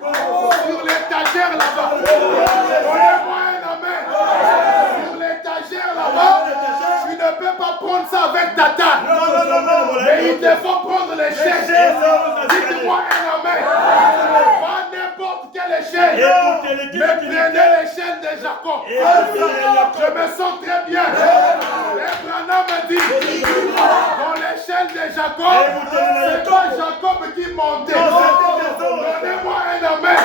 Sur l'étagère là-bas. Donnez-moi un amen. Sur l'étagère là-bas. Tu ne peux pas prendre ça avec ta table. Mais il te faut prendre l'échelle. Dites-moi un amen. Pas n'importe quelle échelle. Mais prenez l'échelle de Jacob. Je me sens très bien. Et Branham me dit, dans l'échelle de Jacob, c'est pas Jacob qui montait. Donnez-moi un amen.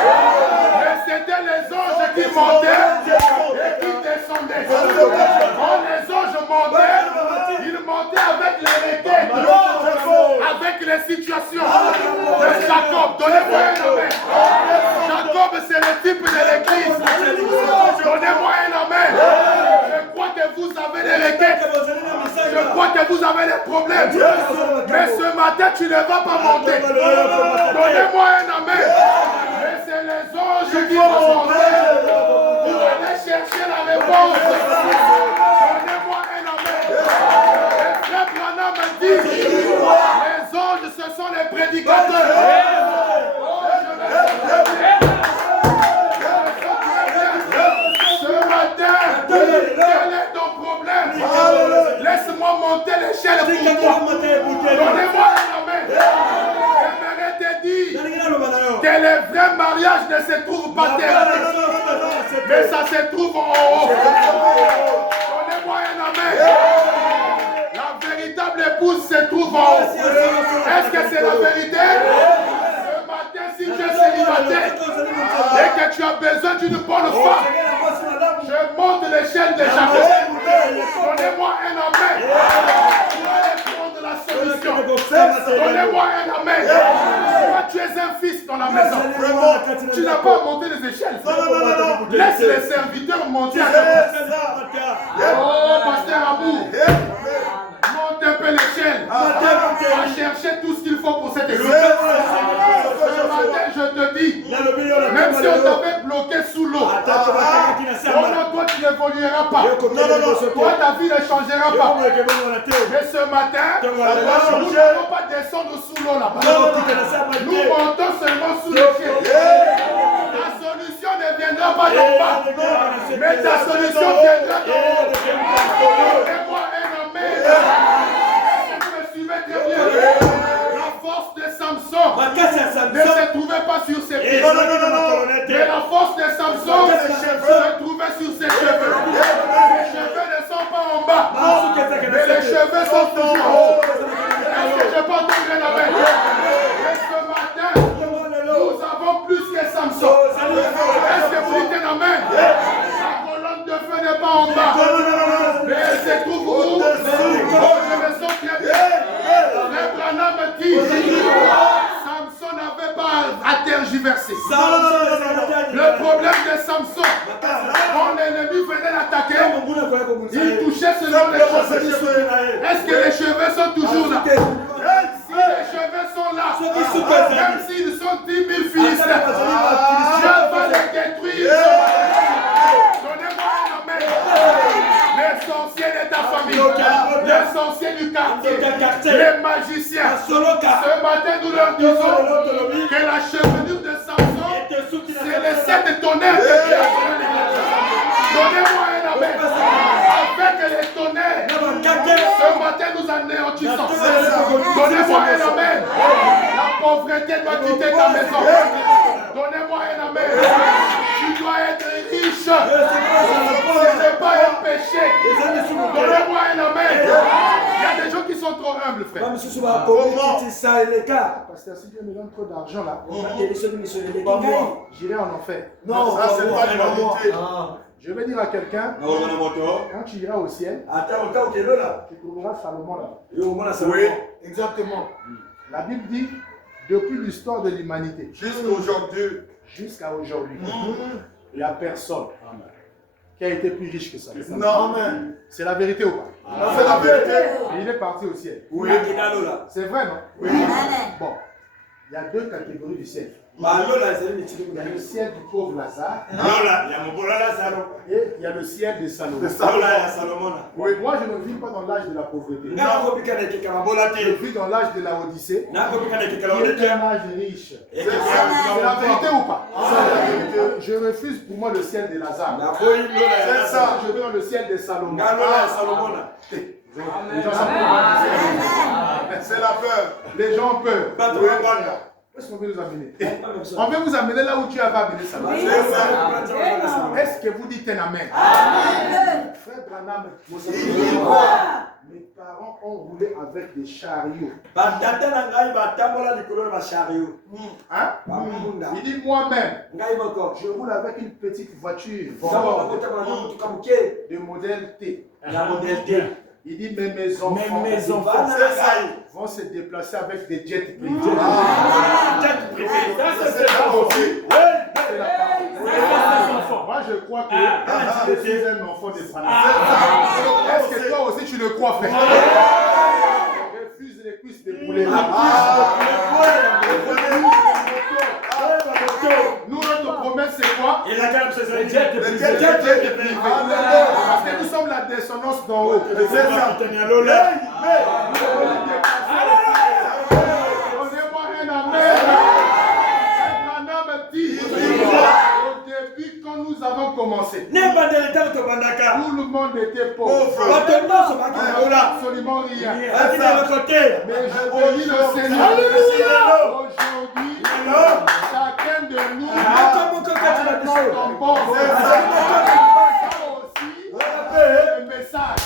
Mais c'était les anges qui montaient et qui descendaient. Quand les anges montaient, ils montaient avec les requêtes, avec les situations de Jacob. Donnez-moi un amen. Jacob, c'est le type de l'église. Donnez-moi un amen. Je crois que vous avez des requêtes. Je crois que vous avez des problèmes. Mais ce matin, tu ne vas pas monter. Donnez-moi un amen. Mais c'est les anges qui vont monter pour aller chercher la réponse. Donnez-moi un amen. Le frère Branham me dit, les anges, ce sont les prédicateurs. Ce matin, quel est ton problème? Laisse-moi monter l'échelle pour toi. Donnez-moi un amen. J'aimerais te dire que le vrai mariage ne se trouve pas terre, mais ça se trouve en haut. Donnez-moi un amen. La véritable épouse se trouve en haut. Est-ce que c'est la vérité? Ce matin, si tu es célibataire et que tu as besoin d'une bonne femme, je monte l'échelle de Jacob. Donnez-moi un amen. Pour aller prendre la solution. Donnez-moi un amen. Toi, tu es un fils dans la maison. Tu n'as pas à monter les échelles. Laisse les serviteurs monter à ta place. Oh, pasteur Amour. Monte un peu l'échelle. Va chercher tout ce qu'il faut pour cette église. Ce matin, je te dis, même si on t'avait bloqué sous l'eau, toi, tu n'évolueras pas. Toi, ta vie ne changera pas. Mais ce matin, nous n'allons pas descendre sous l'eau là-bas. Nous montons seulement sous l'échelle. La solution ne viendra pas d'en bas, mais ta solution viendra d'en haut. Donnez-moi un amen. Vous me suivez très bien. La force de Samson ne se trouvait pas sur ses pieds. Mais la force de Samson se trouvait sur ses cheveux. Les cheveux ne sont pas en bas, mais les cheveux sont toujours en haut. Est-ce que je peux entendre un amen? Et ce matin, nous avons plus que Samson. Est-ce que vous dites un amen? La colonne de feu n'est pas en bas, mais elle se trouve où? Oh, je me sens très bien. Le Branham me dit, Samson n'avait pas à tergiverser. Le problème de Samson, quand l'ennemi venait l'attaquer, il touchait selon les cheveux. Est-ce que les cheveux sont toujours là? Si les cheveux sont là, même s'ils sont 10 000 Philistins, Dieu va les détruire. Donnez-moi un amen. L'essentiel de ta famille, l'essentiel du quartier, les magiciens. Ce matin, nous leur disons que la chevelure de Samson, c'est les 7 tonnerres de Dieu. Donnez-moi un amen. Avec les tonnerres, ce matin, nous anéantissons. Donnez-moi un amen. La pauvreté doit quitter ta maison. Donnez-moi un amen. Tu dois être riche. Ce n'est pas un péché. Donnez-moi un amen. Il y a des gens qui sont trop humbles, frère. Comment? Parce que si Dieu me donne trop d'argent là, j'irai en enfer. Non, ça c'est pas une vérité. Je vais dire à quelqu'un, quand tu iras au ciel, tu trouveras Salomon là. Oui, exactement. La Bible dit, depuis l'histoire de l'humanité, jusqu'à aujourd'hui, il n'y a personne qui a été plus riche que ça. Non, c'est la vérité ou pas? c'est la vérité. Et il est parti au ciel. Oui. C'est vrai, non? Oui. Bon, il y a deux catégories du ciel. Il y a le ciel du pauvre Lazare. Et il y a le ciel de Salomon. Oui, moi je ne vis pas dans l'âge de la pauvreté. Je vis dans l'âge de la Odyssée. Qui est un âge riche. C'est la vérité ou pas? Je refuse pour moi le ciel de Lazare. C'est ça. Je vis dans le ciel de Salomon. Les gens sont peur. C'est la peur. Les gens ont peur. Qu'est-ce qu'on veut nous amener? On veut vous amener là où Dieu avait amené Salomon. Est-ce que vous dites un amen? Frère Branham, mes parents ont roulé avec des chariots. Hein? Il dit moi-même, je roule avec une petite voiture de modèle T. Il dit mais mes enfants vont se déplacer avec des jets privés. Moi je crois que je suis un enfant de Branham. Est-ce que toi aussi tu le crois, frère? Je refuse les cuisses de poulet. Nous, notre promesse, c'est quoi? Parce que nous sommes la descendance d'en haut. Donnez-moi un amen. Un homme dit, au début, quand nous avons commencé, tout le monde était pauvre. Absolument rien. Mais je bénis le Seigneur. Aujourd'hui, chacun de nous a bon aussi le message.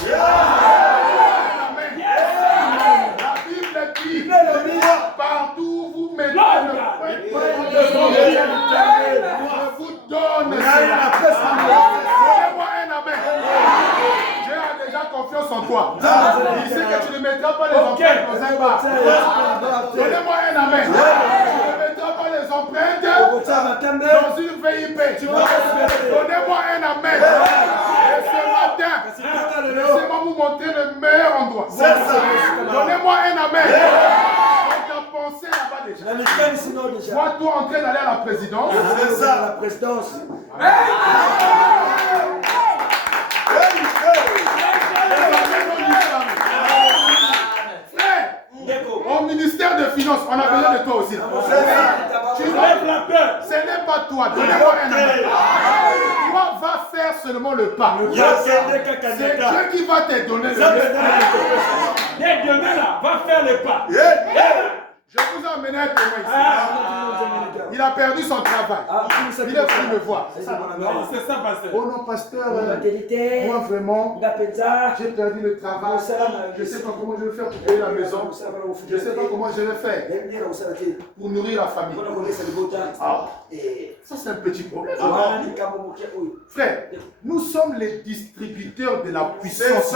La Bible dit, partout où vous mettez le je vous donne cela. Donnez-moi un amen. Dieu a déjà confiance en toi. Il sait que tu ne mettras pas les empreintes dans un bar. Donnez-moi un amen. Tu ne mettras pas les empreintes dans une VIP. Donnez-moi un amen. Et ce matin, laissez-moi vous montrer le meilleur endroit. Donnez-moi un amen. On t'a pensé là-bas déjà. Moi, toi, en train d'aller à la présidence. C'est ça, la présidence. Au ministère de Finances, on a besoin de toi aussi. Tu lèves la peur. Ce n'est pas toi. Donnez-moi un amen. Toi, va faire seulement le pas. C'est Dieu qui va te donner le reste. Dès demain là, va faire le pas. Je vous ai emmené un témoin ici. Il a perdu son travail. Il est venu me voir. C'est ça, pasteur. Oh non, pasteur. Moi, vraiment, j'ai perdu le travail. Je ne sais pas comment je vais faire pour payer la maison. Je ne sais pas comment je vais faire pour nourrir la famille. Ça, c'est un petit problème. Frère, nous sommes les distributeurs de la puissance.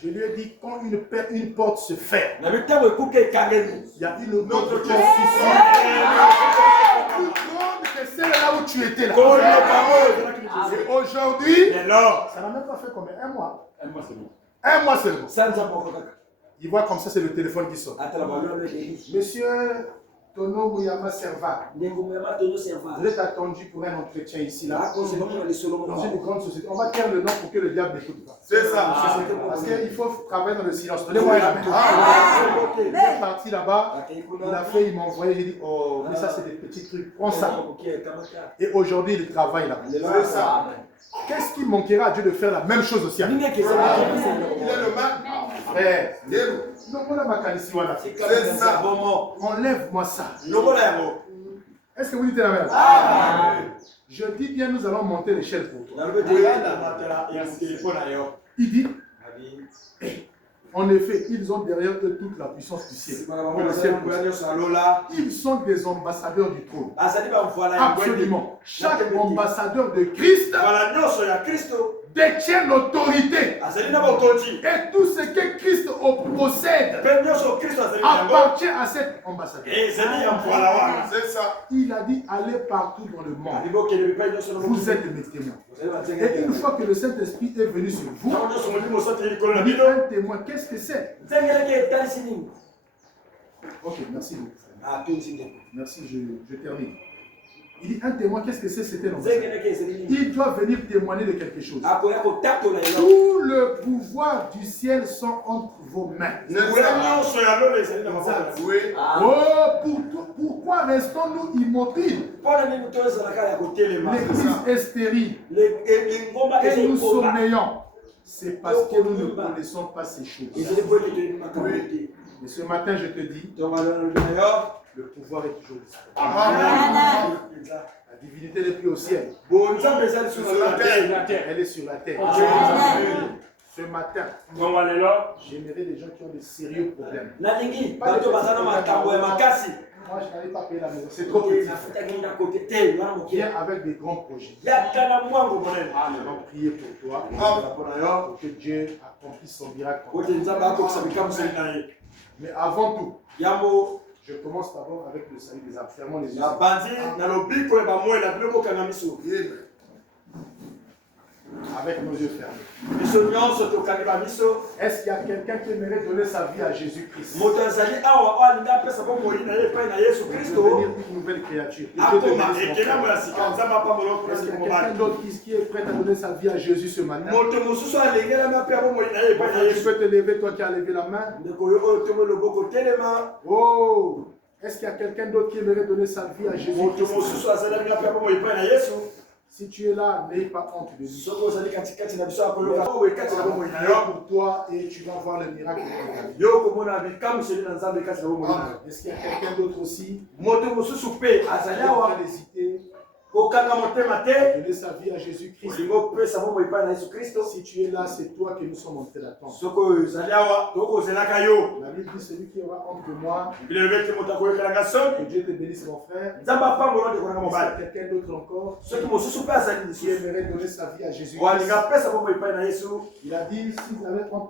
Je lui ai dit, quand une porte se ferme, il y a une autre qui est plus grande que celle là où tu étais là. Et aujourd'hui, ça n'a même pas fait combien? Un mois. Un mois seulement. Il voit comme ça, c'est le téléphone qui sonne. Monsieur Tono Mouyama Serva, vous êtes attendu pour un entretien ici, là, dans une grande société. On va taire le nom pour que le diable n'écoute pas. C'est ça. Parce qu'il faut travailler dans le silence. Donnez-moi un amen. Il est parti là-bas, il m'a envoyé, j'ai dit, oh, mais ça c'est des petits trucs, prends ça. Et aujourd'hui, il travaille là. C'est ça. Qu'est-ce qui manquera à Dieu de faire la même chose aussi? Il est le mal. Frère, non, voilà ma qualité. C'est ça. Enlève-moi ça. Est-ce que vous dites la même? Je dis bien, nous allons monter l'échelle pour toi. Il dit, en effet, ils ont derrière eux toute la puissance du ciel. Ils sont des ambassadeurs du trône. Absolument. Chaque ambassadeur de Christ détient l'autorité. Et tout ce que Christ possède appartient à cet ambassadeur. C'est ça. Il a dit, allez partout dans le monde. Vous êtes mes témoins. Et une fois que le Saint-Esprit est venu sur vous, il dit un témoin, qu'est-ce que c'est? Ok, merci beaucoup. Merci, je termine. Il dit un témoin, qu'est-ce que c'est? C'était dans il doit venir témoigner de quelque chose. Tout le pouvoir du ciel sont entre vos mains. Pourquoi restons-nous immobiles? L'église est stérile et nous sommeillons. C'est parce que nous ne connaissons pas ces choses. Mais ce matin, je te dis, le pouvoir est toujours disponible. La divinité n'est plus au ciel. Elle est sur la terre. Ce matin, j'aimerais des gens qui ont de sérieux problèmes. Moi, je n'arrive pas à payer la maison. C'est trop petit. Viens avec des grands projets. On va prier pour toi. Pour que Dieu accomplisse son miracle. Mais avant tout, je commence d'abord avec le salut des âmes. Fermons les yeux. Avec nos yeux fermés. Est-ce qu'il y a quelqu'un qui aimerait donner sa vie à Jésus-Christ? Devenir une nouvelle créature. Est-ce qu'il y a quelqu'un d'autre qui est prêt à donner sa vie à Jésus ce matin? Tu peux te lever, toi qui as levé la main. Oh! Est-ce qu'il y a quelqu'un d'autre qui aimerait donner sa vie à Jésus-Christ? Si tu es là, n'aie pas honte de lui. Pour toi et tu vas voir le miracle de ta vie. Est-ce qu'il y a quelqu'un d'autre aussi qui a hésité donner sa vie à Jésus-Christ? Si tu es là, c'est toi que nous sommes en train d'attendre. La Bible dit celui qui aura honte de moi, que Dieu te bénisse mon frère. Est-ce qu'il y a quelqu'un d'autre encore qui aimerait donner sa vie à Jésus-Christ? Il a dit, si vous avez honte